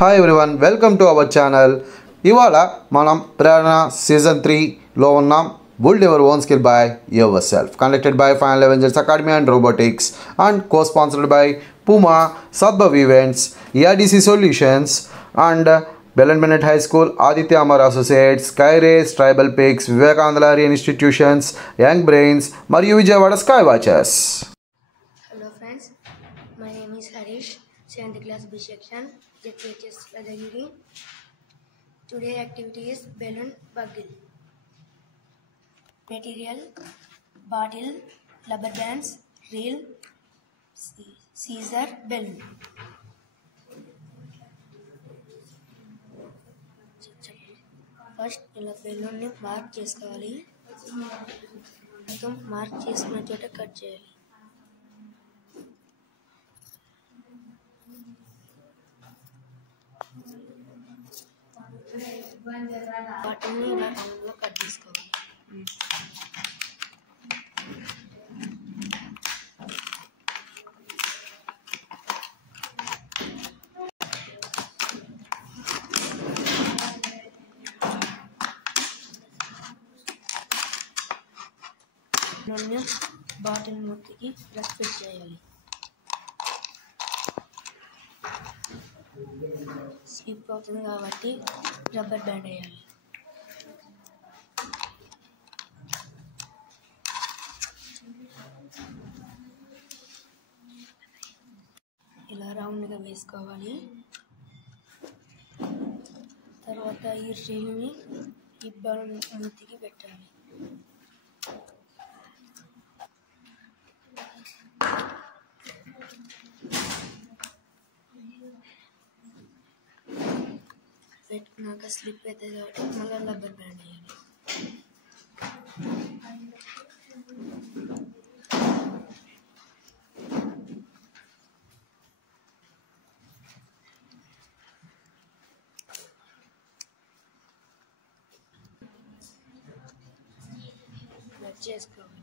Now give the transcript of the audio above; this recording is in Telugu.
Hi everyone, welcome to our channel. ఇవాళ మనం ప్రేరణ సీజన్ 3లో ఉన్నాం. Build your own skill by your self, conducted by final Avengers academy and robotics and co-sponsored by Puma, Sadbhav Events, ERDC Solutions and Belen Bennett High School, Aditya Amar Associates, Skyrace, Tribal Peaks, Vivekananda Institutions, Young Brains మరియు Vijayawada sky watches. Hello friends, my name is Harish, 7th class B section, JPHS Radagiri. Today activity is balloon bugle. Material, bottle, rubber bands, reel, scissor, balloon. First ఇలా బెలూన్ని మార్క్ చేసుకోవాలి. మొత్తం మార్క్ చేసుకున్న చోట కట్ చేయాలి. వాటిని ఇలా రౌండ్లో కట్ చేసుకోవాలి. నన్ను బాటిల్ మూతికి డ్రెస్ ఫిట్ చేయాలి. స్లిప్ అవుతుంది కాబట్టి రబ్బర్ బ్యాండ్ వేయాలి. ఇలా రౌండ్గా వేసుకోవాలి. తర్వాత ఈ రీల్ని ఈ బలూన్ మూతికి పెట్టాలి. పెట్టుకున్నాక స్లిప్ అవుతుంది కాబట్టి మళ్ళీ రబ్బర్ బ్యాండ్ వేయాలి. కట్ చేసుకోవాలి.